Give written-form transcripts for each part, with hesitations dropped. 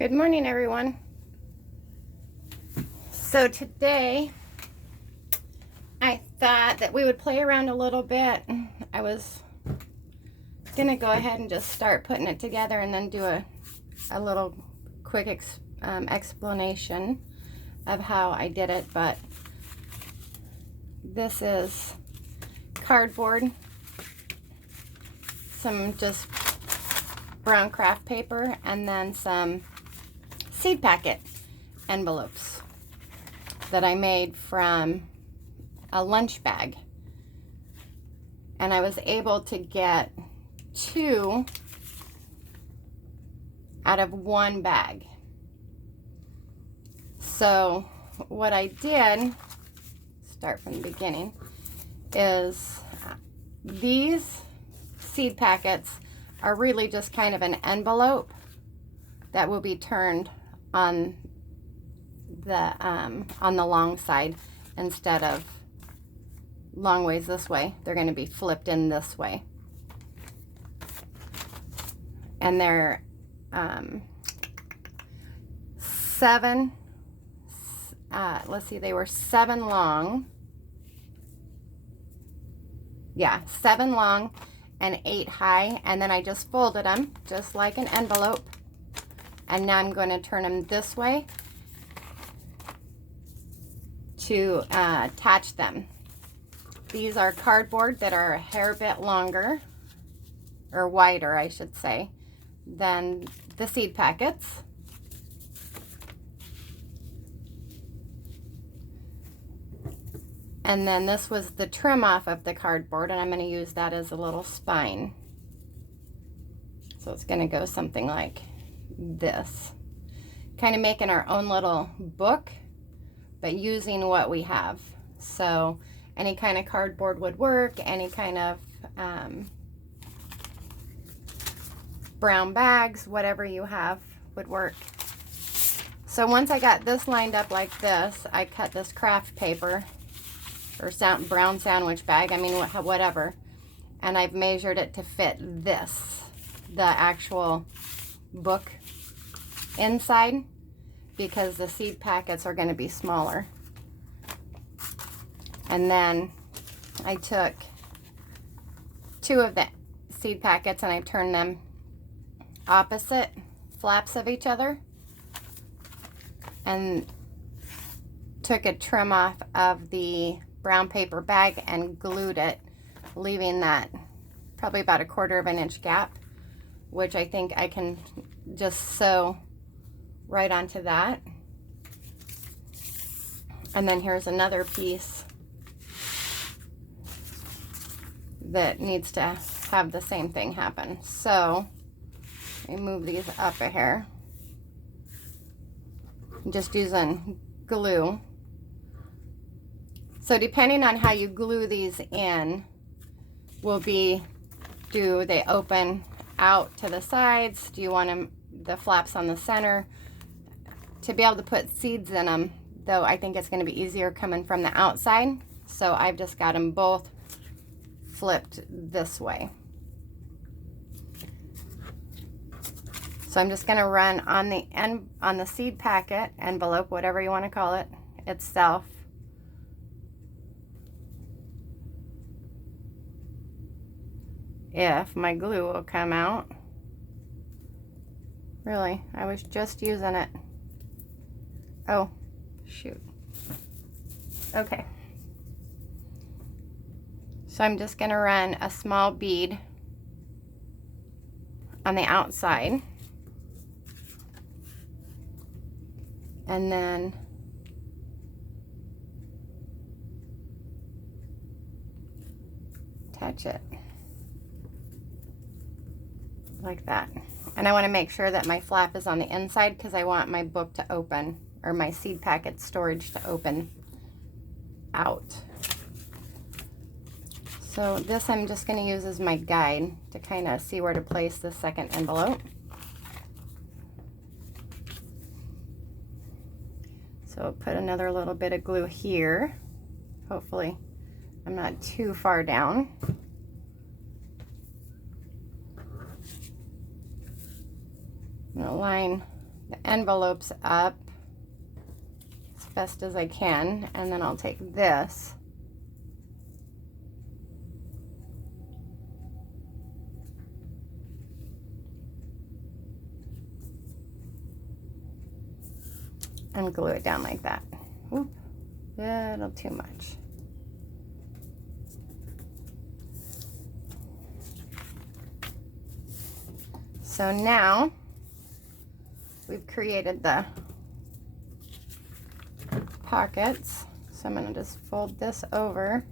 Good morning, everyone. So today I thought that we would play around a little bit. I was gonna go ahead and just start putting it together and then do a little quick explanation of how I did it, but this is cardboard, some just brown craft paper, and then some seed packet envelopes that I made from a lunch bag. And I was able to get 2 out of 1 bag. So what I did, start from the beginning, is these seed packets are really just kind of an envelope that will be turned on the long side instead of long ways this way. They're going to be flipped in this way, and they're 7. Let's see, they were 7 long. Yeah, 7 long and 8 high, and then I just folded them just like an envelope. And now I'm going to turn them this way to attach them. These are cardboard that are a hair bit longer, or wider I should say, than the seed packets. And then this was the trim off of the cardboard, and I'm going to use that as a little spine. So it's going to go something like this, kind of making our own little book, but using what we have. So any kind of cardboard would work, any kind of brown bags, whatever you have would work. So once I got this lined up like this, I cut this craft paper or brown sandwich bag, I mean whatever, and I've measured it to fit this, the actual book inside, because the seed packets are going to be smaller. And then I took 2 of the seed packets and I turned them opposite flaps of each other and took a trim off of the brown paper bag and glued it, leaving that probably about 1/4 inch gap, which I think I can just sew right onto that. And then here's another piece that needs to have the same thing happen. So let me move these up a hair. I'm just using glue. So depending on how you glue these in will be, do they open out to the sides? Do you want them, the flaps on the center? To be able to put seeds in them, though, I think it's going to be easier coming from the outside. So I've just got them both flipped this way. So I'm just going to run on the end, on the seed packet envelope, whatever you want to call it, itself. If my glue will come out. Really, I was just using it. Oh, shoot. Okay. So I'm just going to run a small bead on the outside. And then attach it like that. And I want to make sure that my flap is on the inside because I want my book to open, or my seed packet storage to open out. So this I'm just going to use as my guide to kind of see where to place the second envelope. So put another little bit of glue here. Hopefully I'm not too far down. I'm going to line the envelopes up as best as I can, and then I'll take this and glue it down like that. Oop, little too much. So now we've created the pockets. So I'm going to just fold this over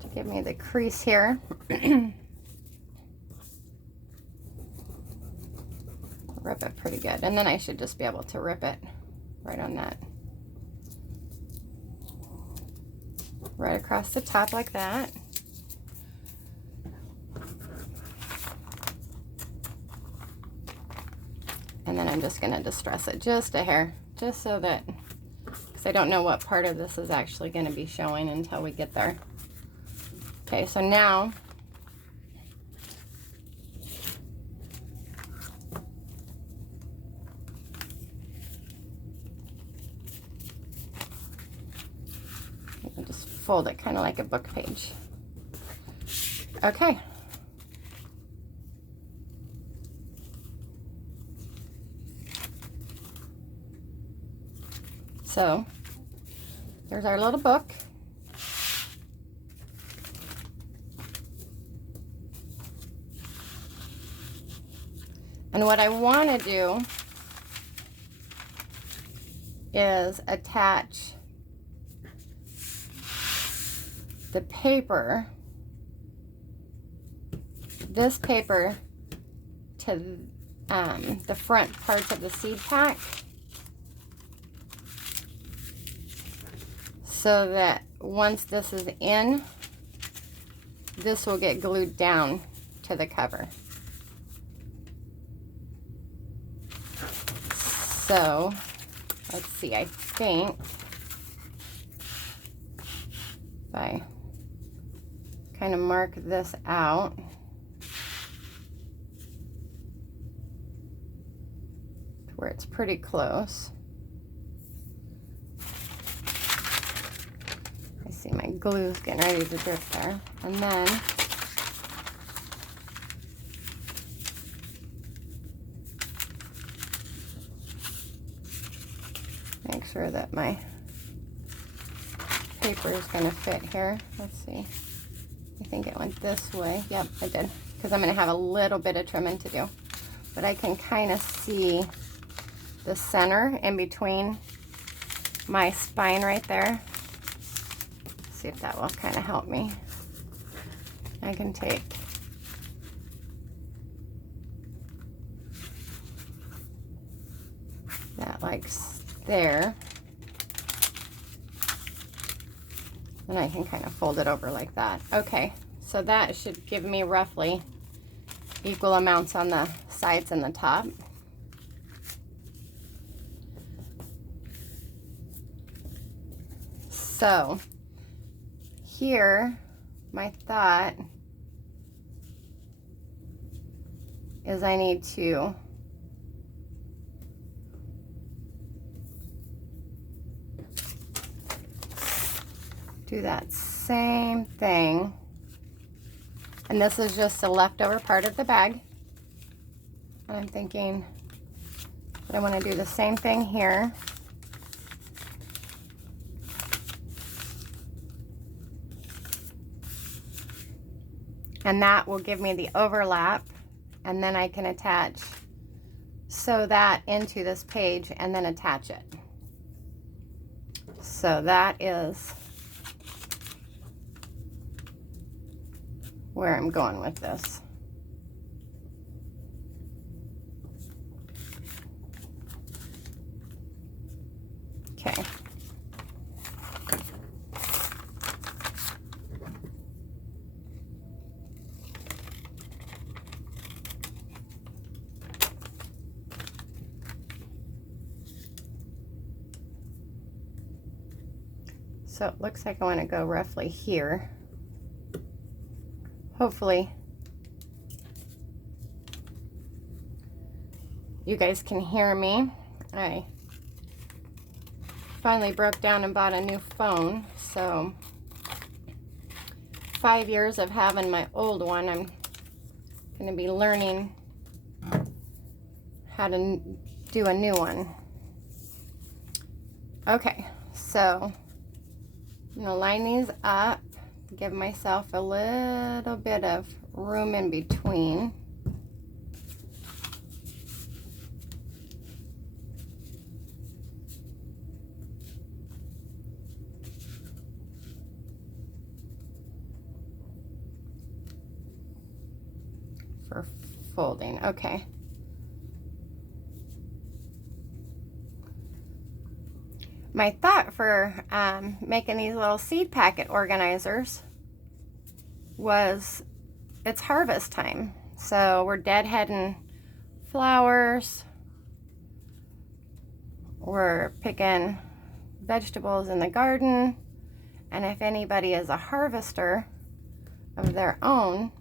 to give me the crease here. Rip it pretty good, and then I should just be able to rip it right on that, right across the top like that. And then I'm just going to distress it just a hair, just so that, because I don't know what part of this is actually going to be showing until we get there. Okay, so now I'll just fold it kind of like a book page. Okay. So there's our little book. And what I want to do is attach the paper, this paper, to the front parts of the seed pack, so that once this is in, this will get glued down to the cover. So let's see, I think if I kind of mark this out, to where it's pretty close. I see my glue's getting ready to drip there. And then make sure that my paper is going to fit here. Let's see. I think it went this way. Yep, it did. Because I'm going to have a little bit of trimming to do. But I can kind of see the center in between my spine right there. See if that will kind of help me. I can take that like there, and I can kind of fold it over like that. Okay, so that should give me roughly equal amounts on the sides and the top. So here, my thought is I need to do that same thing, and this is just a leftover part of the bag, and I'm thinking that I want to do the same thing here. And that will give me the overlap, and then I can sew that into this page and then attach it. So that is where I'm going with this. Okay. So it looks like I want to go roughly here. Hopefully you guys can hear me. I finally broke down and bought a new phone, so 5 years of having my old one, I'm going to be learning how to do a new one. Okay, so I'm going to line these up, give myself a little bit of room in between. For folding, okay. My thought for making these little seed packet organizers was it's harvest time. So we're deadheading flowers. We're picking vegetables in the garden. And if anybody is a harvester of their own,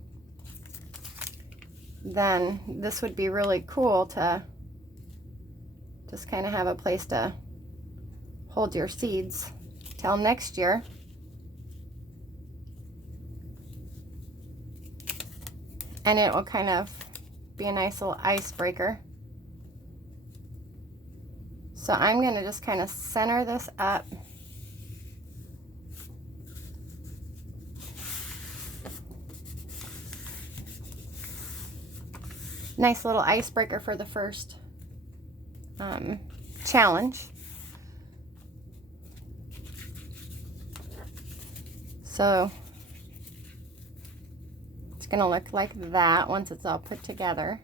then this would be really cool to just kind of have a place to hold your seeds till next year. And it will kind of be a nice little icebreaker. So I'm going to just kind of center this up. Nice little icebreaker for the first challenge. So it's going to look like that once it's all put together.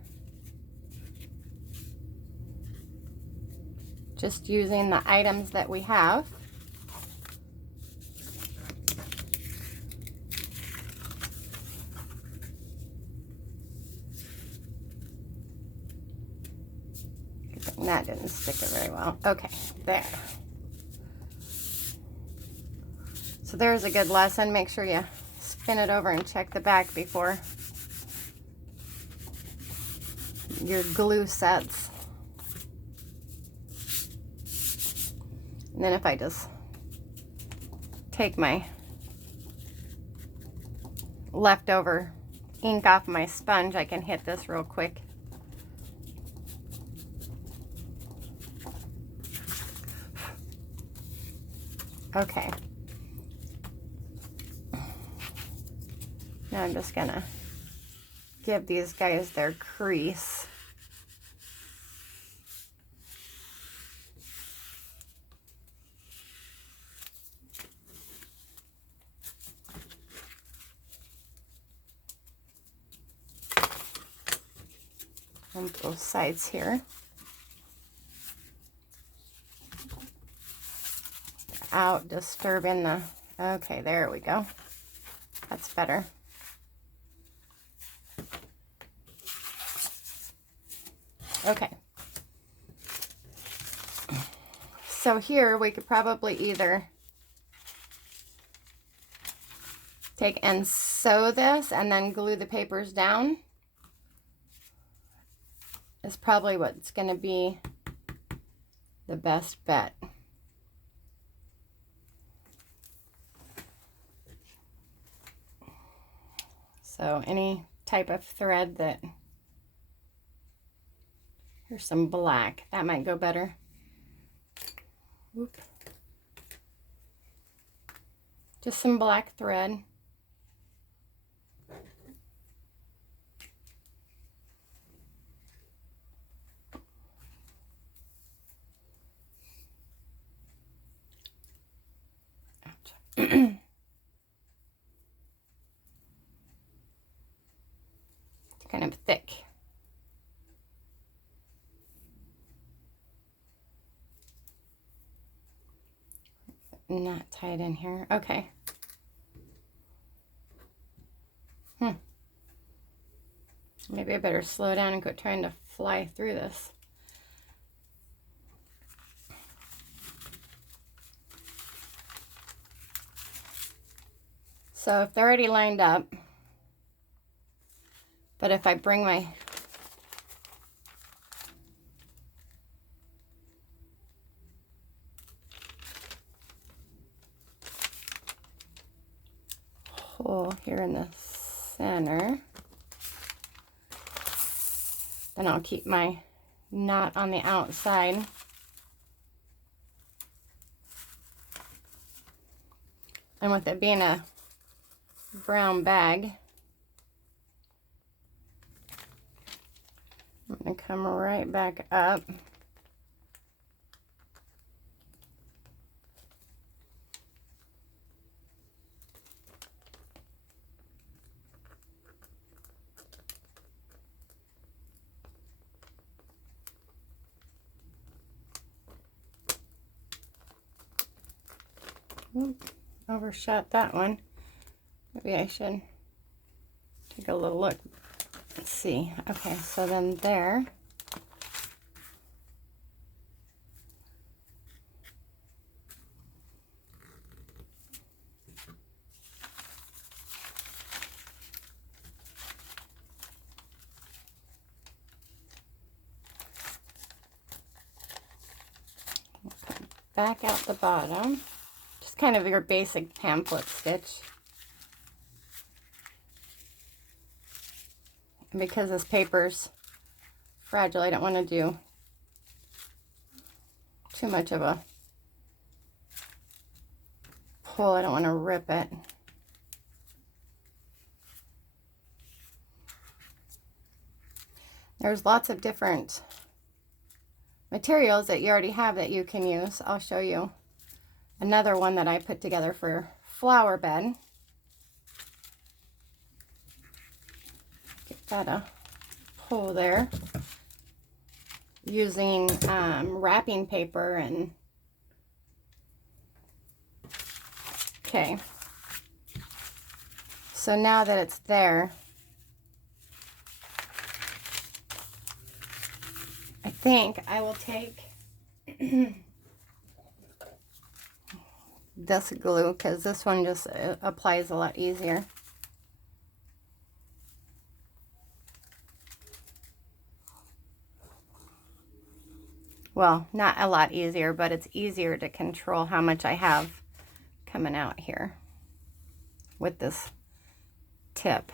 Just using the items that we have. That didn't stick it very well. Okay, there. So there's a good lesson. Make sure you spin it over and check the back before your glue sets. And then if I just take my leftover ink off my sponge, I can hit this real quick. Okay. Now I'm just gonna give these guys their crease. On both sides here. Out disturbing the, okay, there we go. That's better. Okay. So here we could probably either take and sew this and then glue the papers down. Is probably what's going to be the best bet. So any type of thread that, here's some black, that might go better. Whoop. Just some black thread. It's kind of thick. Not tied in here. Okay. Maybe I better slow down and quit trying to fly through this. So if they're already lined up, but if I bring my hole here in the center. Then I'll keep my knot on the outside. And with it being a brown bag, I'm going to come right back up. Overshot that one. Maybe I should take a little look. Let's see. Okay, so then there. Back out the bottom. Just kind of your basic pamphlet stitch. And because this paper's fragile, I don't want to do too much of a pull. I don't want to rip it. There's lots of different materials that you already have that you can use. I'll show you another one that I put together for flower bed. Get that a hole there. Using wrapping paper and okay. So now that it's there, I think I will take this glue because this one just applies a lot easier. Well, not a lot easier, but it's easier to control how much I have coming out here with this tip.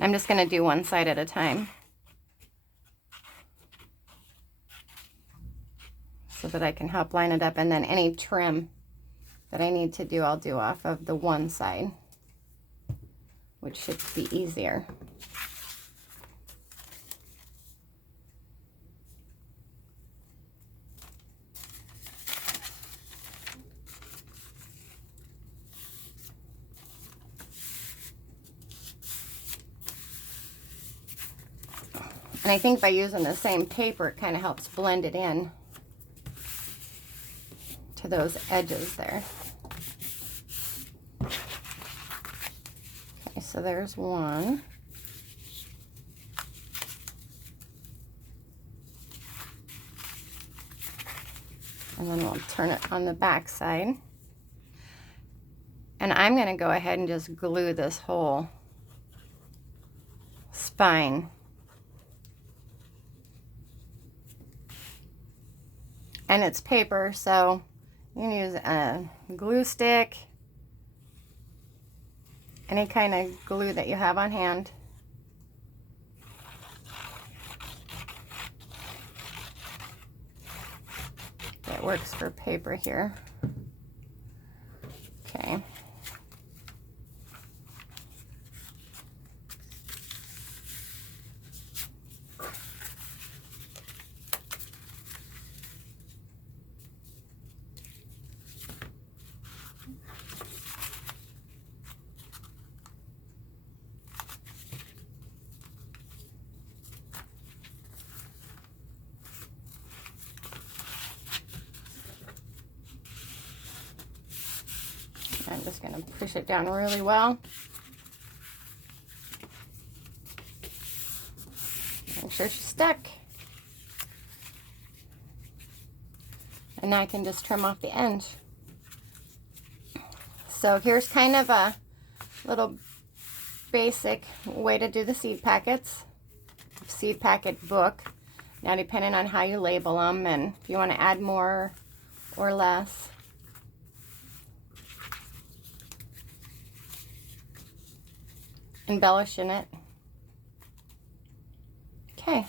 I'm just going to do one side at a time so that I can help line it up, and then any trim that I need to do, I'll do off of the one side, which should be easier. And I think by using the same paper, it kind of helps blend it in to those edges there. Okay, so there's one. And then we'll turn it on the back side. And I'm going to go ahead and just glue this whole spine. And it's paper, so you can use a glue stick, any kind of glue that you have on hand. That works for paper here. Okay. I'm just going to push it down really well. Make sure she's stuck. And now I can just trim off the end. So here's kind of a little basic way to do the seed packets. Seed packet book. Now depending on how you label them and if you want to add more or less. embellishing it. Okay.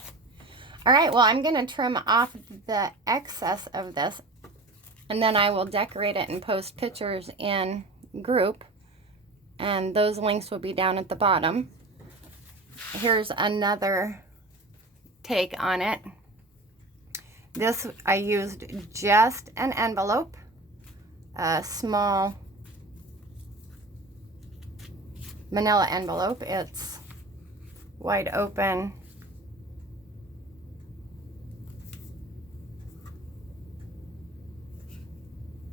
All right, well, I'm going to trim off the excess of this, and then I will decorate it and post pictures in group, and those links will be down at the bottom. Here's another take on it. This, I used just an envelope, a small manila envelope. It's wide open.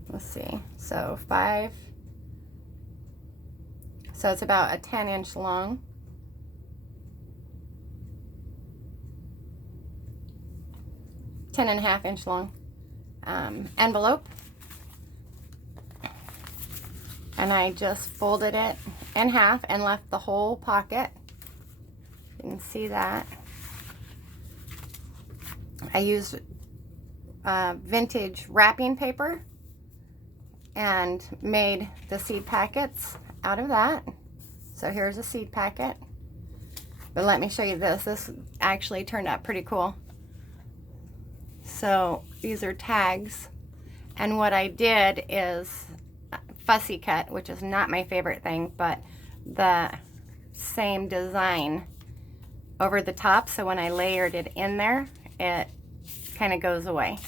Let's see, so 5, so it's about a 10-inch long. Ten and a half inch long envelope, and I just folded it in half and left the whole pocket. You can see that. I used vintage wrapping paper and made the seed packets out of that. So here's a seed packet, but let me show you this. This actually turned out pretty cool. So these are tags, and what I did is fussy cut, which is not my favorite thing, but the same design over the top, so when I layered it in there, it kind of goes away.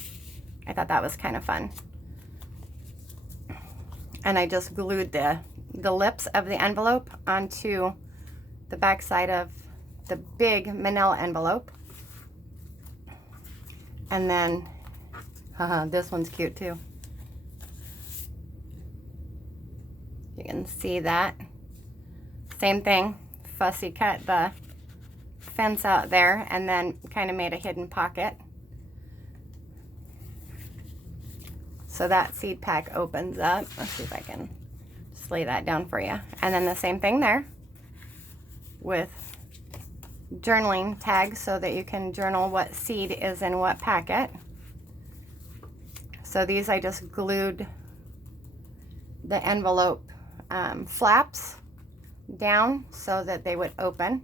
I thought that was kind of fun. And I just glued the lips of the envelope onto the back side of the big manila envelope. And then, this one's cute too. You can see that. Same thing, fussy cut the fence out there and then kind of made a hidden pocket. So that seed pack opens up. Let's see if I can just lay that down for you. And then the same thing there with journaling tags so that you can journal what seed is in what packet. So these I just glued the envelope flaps down so that they would open.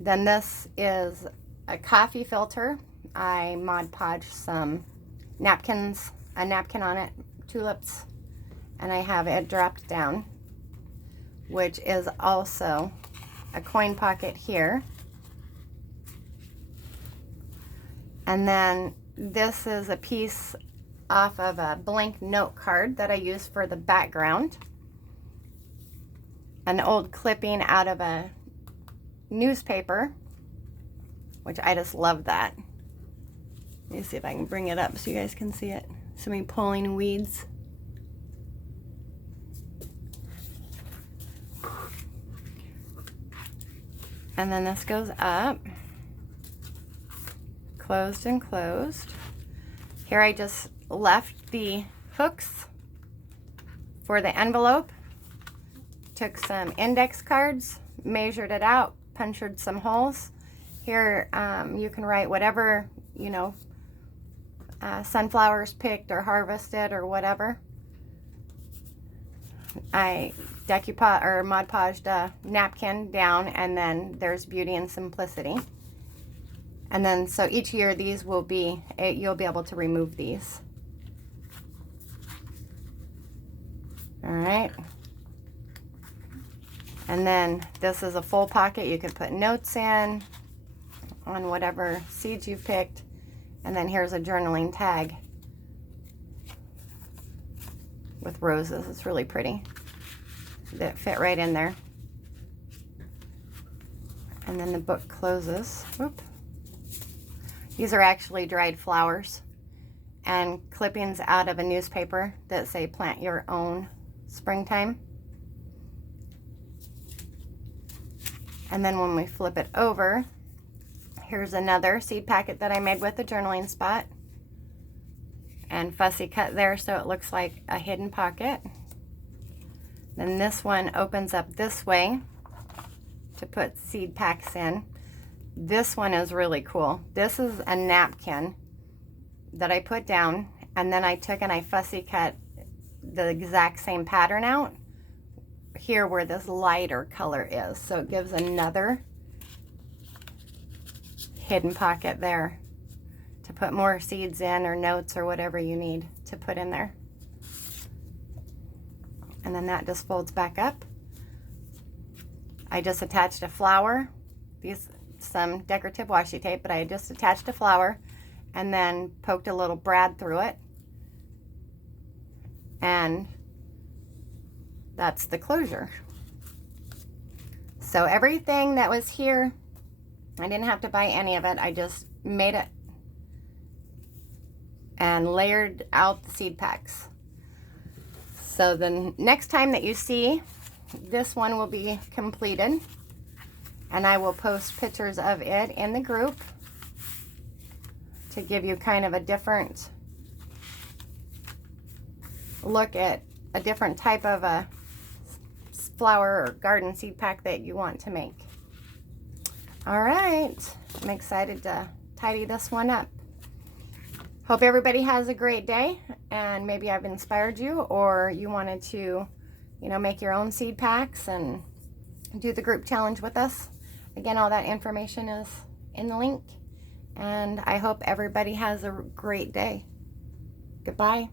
Then this is a coffee filter. I Mod Podged some napkins, a napkin on it, tulips, and I have it dropped down, which is also a coin pocket here. And then this is a piece off of a blank note card that I use for the background. An old clipping out of a newspaper, which I just love that. Let me see if I can bring it up so you guys can see it. So me pulling weeds. And then this goes up, closed and closed. Here I just left the hooks for the envelope, took some index cards, measured it out, punctured some holes. Here you can write whatever, you know, sunflowers picked or harvested or whatever. I decoupage or Mod Podged a napkin down, and then there's beauty and simplicity. And then so each year these will be, you'll be able to remove these. All right. And then this is a full pocket. You could put notes in on whatever seeds you've picked. And then here's a journaling tag with roses. It's really pretty. That fit right in there. And then the book closes. Whoop. These are actually dried flowers and clippings out of a newspaper that say plant your own springtime. And then when we flip it over, here's another seed packet that I made with a journaling spot and fussy cut there so it looks like a hidden pocket. Then this one opens up this way to put seed packs in. This one is really cool. This is a napkin that I put down, and then I took and I fussy cut the exact same pattern out here where this lighter color is. So it gives another hidden pocket there to put more seeds in, or notes, or whatever you need to put in there. And then that just folds back up. I just attached a flower, some decorative washi tape, but I just attached a flower and then poked a little brad through it. And that's the closure. So everything that was here, I didn't have to buy any of it. I just made it and layered out the seed packs. So the next time that you see, this one will be completed, and I will post pictures of it in the group to give you kind of a different look at a different type of a flower or garden seed pack that you want to make. All right, I'm excited to tidy this one up. Hope everybody has a great day, and maybe I've inspired you, or you wanted to, you know, make your own seed packs and do the group challenge with us. Again, all that information is in the link, and I hope everybody has a great day. Goodbye.